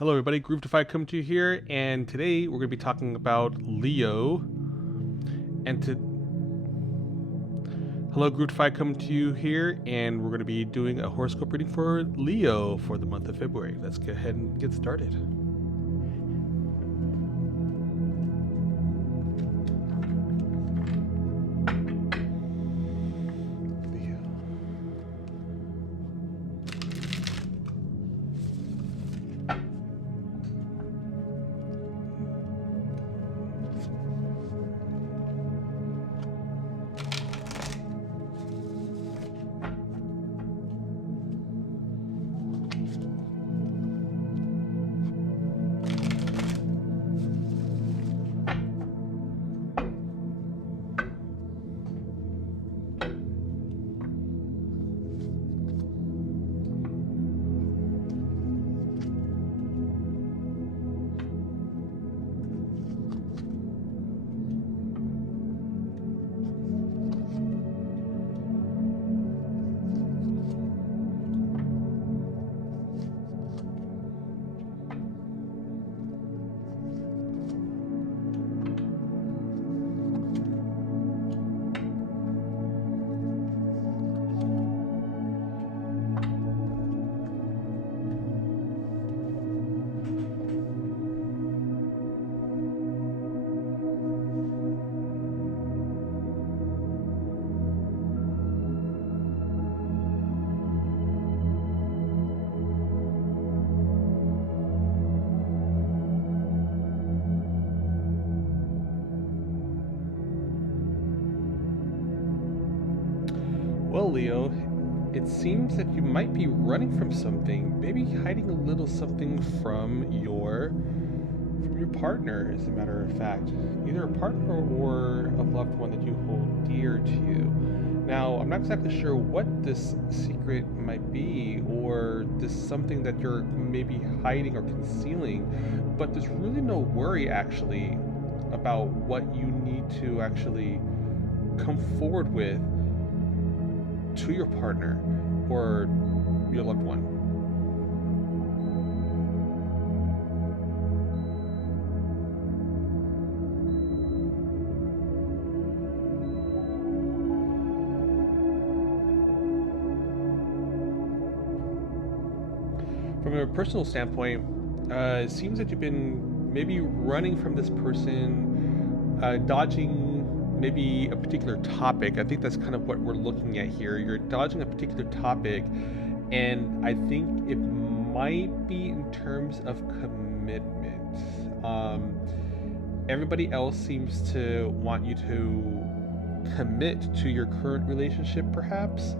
Hello, everybody. Groove Defy come to you here, and today we're going to be talking about Leo. And to Hello, Groove Defy come to you here, and we're going to be doing a horoscope reading for Leo for the month of February. Let's go ahead and get started. Leo. Well, Leo, it seems that you might be running from something, maybe hiding a little something from your partner, as a matter of fact. Either a partner or a loved one that you hold dear to you. Now, I'm not exactly sure what this secret might be, or this something that you're maybe hiding or concealing, but there's really no worry actually about what you need to actually come forward with to your partner or your loved one. From a personal standpoint, it seems that you've been maybe running from this person, dodging maybe a particular topic. I think that's kind of what we're looking at here. You're dodging a particular topic, and I think it might be in terms of commitment. Everybody else seems to want you to commit to your current relationship, perhaps.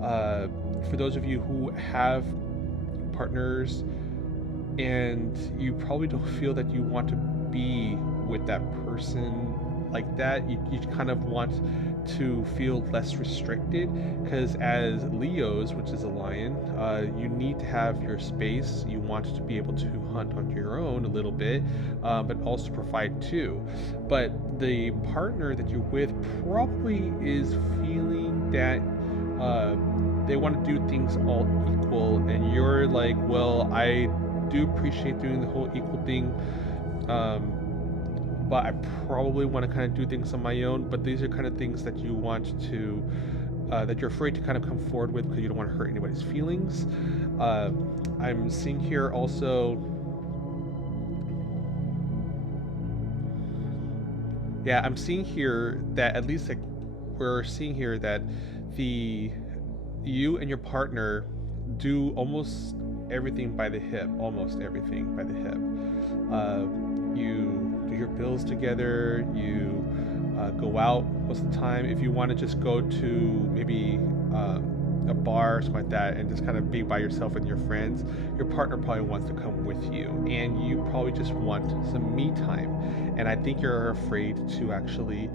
For those of you who have partners and you probably don't feel that you want to be with that person like that, you kind of want to feel less restricted, because as Leos, which is a lion, you need to have your space. You want to be able to hunt on your own a little bit, but also provide too. But the partner that you're with probably is feeling that they want to do things all equal, and you're like, well, I do appreciate doing the whole equal thing, but I probably want to kind of do things on my own. But these are kind of things that you want to, that you're afraid to kind of come forward with, because you don't want to hurt anybody's feelings. I'm seeing here also, yeah, I'm seeing here that at least like we're seeing here that you and your partner do almost everything by the hip, almost everything by the hip. You do your bills together, you go out most of the time. If you want to just go to maybe a bar or something like that and just kind of be by yourself with your friends, your partner probably wants to come with you, and you probably just want some me time. And I think you're afraid to actually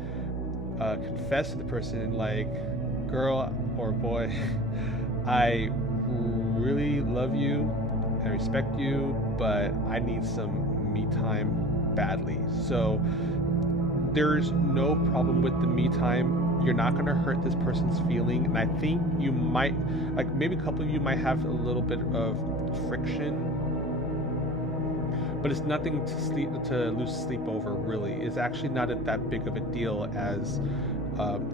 confess to the person, like, girl or boy, I really love you and respect you, but I need some me time badly. So there's no problem with the me time. You're not going to hurt this person's feeling, and I think you might, like, maybe a couple of you might have a little bit of friction but it's nothing to lose sleep over. Really, it's actually not that big of a deal as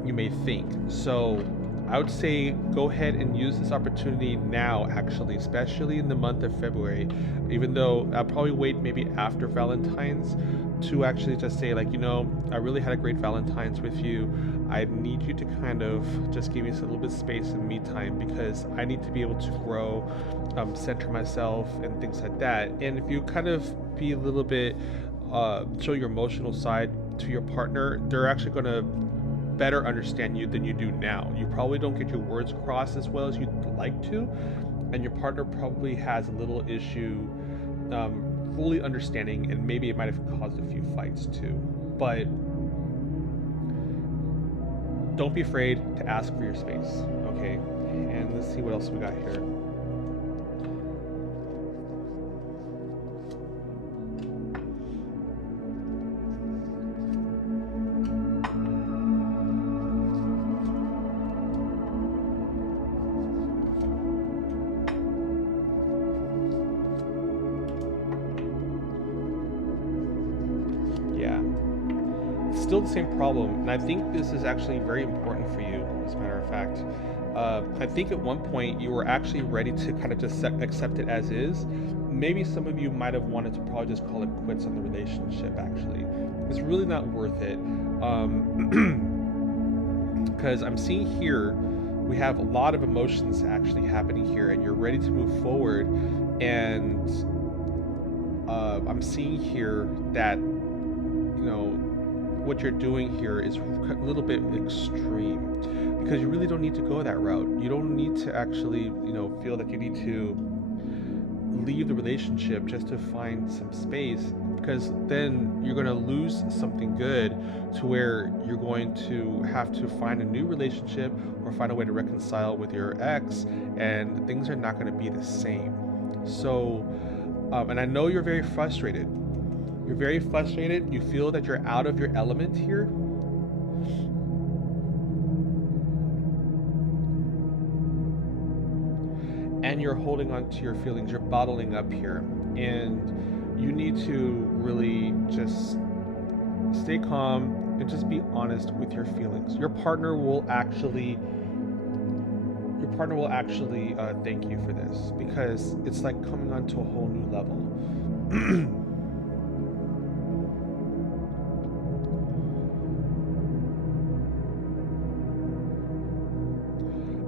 you may think. So I would say go ahead and use this opportunity now, actually, especially in the month of February. Even though I'll probably wait maybe after Valentine's to actually just say, like, I really had a great Valentine's with you. I need you to kind of just give me a little bit of space and me time because I need to be able to grow, center myself, and things like that. And if you kind of be a little bit, show your emotional side to your partner, they're actually going to better understand you than you do now. You probably don't get your words across as well as you'd like to, and your partner probably has a little issue fully understanding, and maybe it might have caused a few fights too. But don't be afraid to ask for your space, okay? And let's see what else we got here. Yeah, it's still the same problem, and I think this is actually very important for you, as a matter of fact. I think at one point you were actually ready to kind of just accept it as is. Maybe some of you might have wanted to probably just call it quits on the relationship, actually. It's really not worth it. Because I'm seeing here, we have a lot of emotions actually happening here, and you're ready to move forward. And I'm seeing here that what you're doing here is a little bit extreme because you really don't need to go that route. You don't need to actually, feel that you need to leave the relationship just to find some space, because then you're going to lose something good to where you're going to have to find a new relationship or find a way to reconcile with your ex, and things are not going to be the same. So, and I know you're very frustrated. You're very frustrated. You feel that you're out of your element here. And you're holding on to your feelings. You're bottling up here. And you need to really just stay calm and just be honest with your feelings. Your partner will actually thank you for this, because it's like coming onto a whole new level.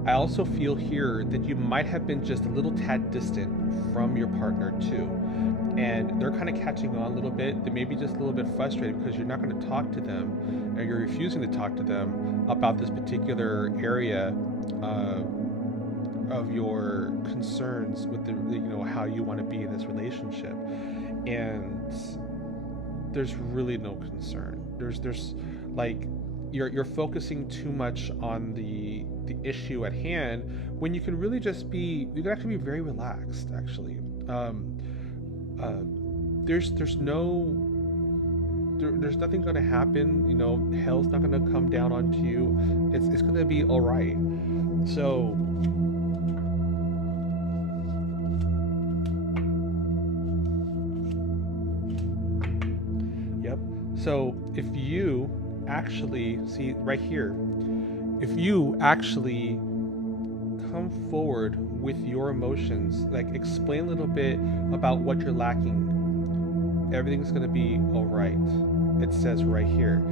I also feel here that you might have been just a little tad distant from your partner too. And they're kind of catching on a little bit. They may be just a little bit frustrated because you're not going to talk to them, or you're refusing to talk to them about this particular area of your concerns with how you want to be in this relationship. And there's really no concern. There's like, you're focusing too much on the issue at hand, when you can really just be, you can actually be very relaxed, actually. There's nothing going to happen. Hell's not going to come down onto you. It's going to be all right. So yep. So if you actually see right here, if you actually come forward with your emotions, like explain a little bit about what you're lacking, everything's going to be all right. It says right here.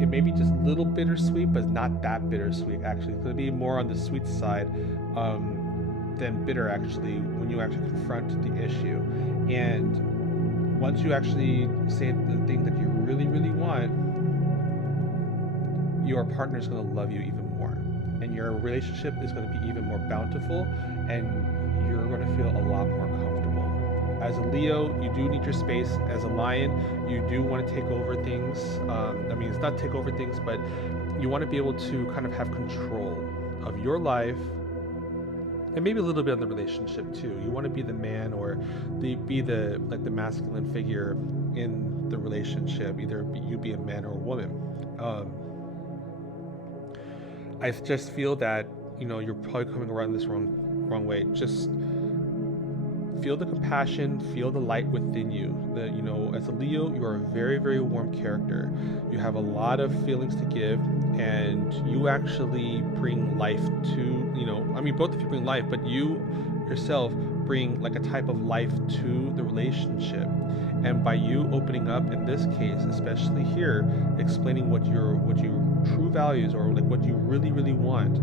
It may be just a little bittersweet, but not that bittersweet. Actually, it's going to be more on the sweet side than bitter, actually, when you actually confront the issue. And once you actually say the thing that you really, really want, your partner is going to love you even more, and your relationship is going to be even more bountiful, and you're going to feel a lot more comfortable. As a Leo, you do need your space. As a Lion, you do want to take over things. It's not take over things, but you want to be able to kind of have control of your life, and maybe a little bit on the relationship too. You want to be the man, or be the masculine figure in the relationship, either you be a man or a woman. I just feel that you're probably coming around this wrong way. Just feel the compassion, feel the light within you. As a Leo, you are a very, very warm character. You have a lot of feelings to give, and you actually bring life to, both of you bring life, but you yourself bring like a type of life to the relationship. And by you opening up in this case, especially here, explaining what your true values, or like what you really, really want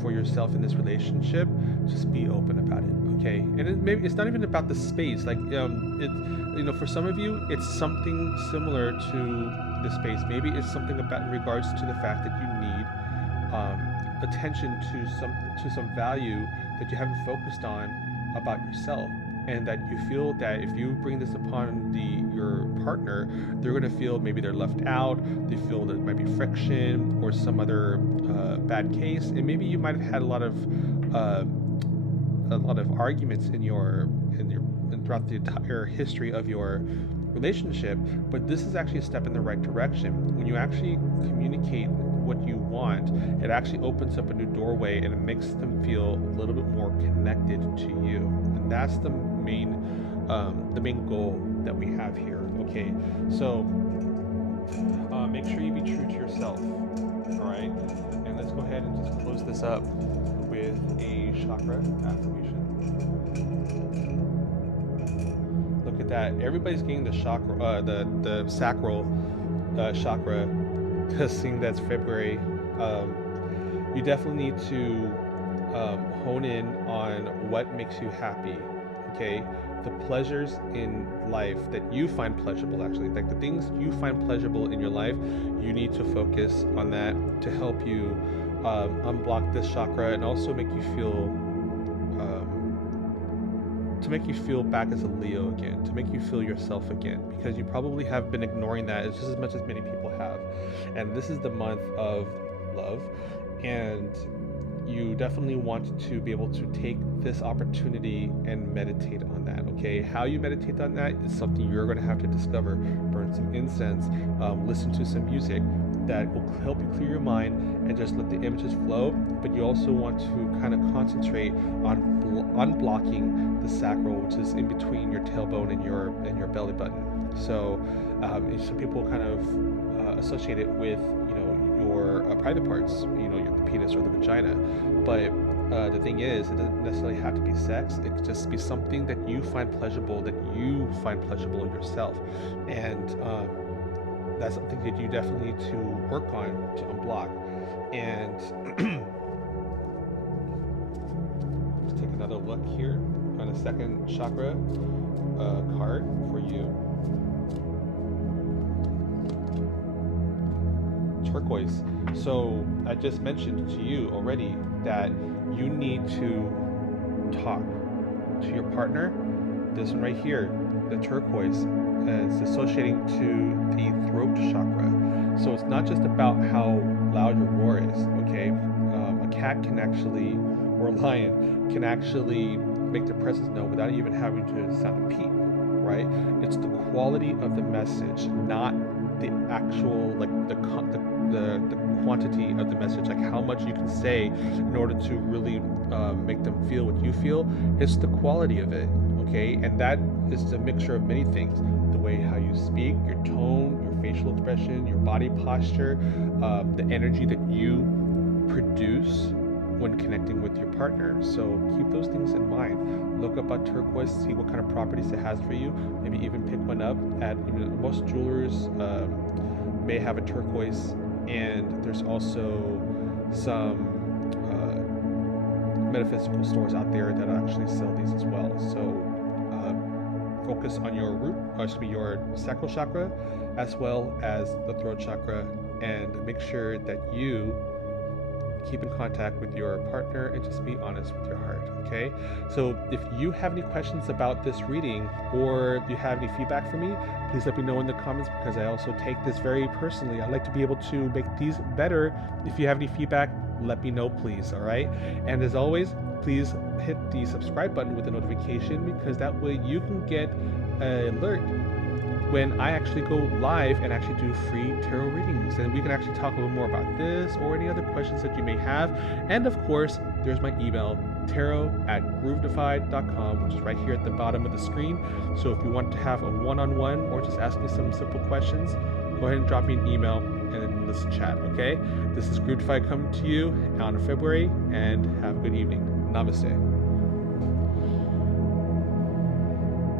for yourself in this relationship, just be open about it, okay? And maybe it's not even about the space. Like for some of you, it's something similar to the space. Maybe it's something about in regards to the fact that you need attention to some value that you haven't focused on about yourself, and that you feel that if you bring this upon your partner, they're going to feel maybe they're left out. They feel there might be friction or some other bad case, and maybe you might have had a lot of arguments in throughout the entire history of your relationship. But this is actually a step in the right direction. When you actually communicate what you want, it actually opens up a new doorway, and it makes them feel a little bit more connected to you. And that's the main goal that we have here. Okay, so make sure you be true to yourself. All right, and let's go ahead and just close this up with a chakra affirmation. Look at that! Everybody's getting the chakra, the sacral chakra. Because seeing that's February, you definitely need to hone in on what makes you happy. Okay, the pleasures in life that you find pleasurable, actually, like the things you find pleasurable in your life, you need to focus on that to help you unblock this chakra, and also make you feel back as a Leo again, to make you feel yourself again, because you probably have been ignoring that just as much as many people have. And this is the month of love, and you definitely want to be able to take this opportunity and meditate on that. Okay, how you meditate on that is something you're going to have to discover. Burn some incense, listen to some music that will help you clear your mind and just let the images flow. But you also want to kind of concentrate on unblocking the sacral, which is in between your tailbone and your belly button. So some people kind of associate it with your private parts, the penis or the vagina. But the thing is, it doesn't necessarily have to be sex. It could just be something that you find pleasurable, in yourself. And that's something that you definitely need to work on to unblock. And let's take another look here on the second chakra card for you. Turquoise. So I just mentioned to you already that you need to talk to your partner. This one right here, the turquoise, is associating to the throat chakra. So it's not just about how loud your roar is. Okay, a cat can actually, or a lion can actually make their presence known without even having to sound a peep. Right? It's the quality of the message, not the actual the quantity of the message, like how much you can say in order to really make them feel what you feel. It's the quality of it. Okay, and that is a mixture of many things: the way how you speak, your tone, your facial expression, your body posture, the energy that you produce when connecting with your partner. So keep those things in mind. Look up at turquoise, see what kind of properties it has for you. Maybe even pick one up at most jewelers may have a turquoise, and there's also some metaphysical stores out there that actually sell these as well. So focus on your your sacral chakra as well as the throat chakra, and make sure that you keep in contact with your partner and just be honest with your heart. Okay, so if you have any questions about this reading, or if you have any feedback for me, please let me know in the comments, because I also take this very personally. I like to be able to make these better. If you have any feedback, let me know, please. All right, and as always, please hit the subscribe button with a notification, because that way you can get an alert when I actually go live and actually do free tarot readings. And we can actually talk a little more about this or any other questions that you may have. And of course, there's my email, tarot@groovedefied.com, which is right here at the bottom of the screen. So if you want to have a one-on-one or just ask me some simple questions, go ahead and drop me an email and then let's chat, okay? This is Groove Defied coming to you on February, and have a good evening. Namaste.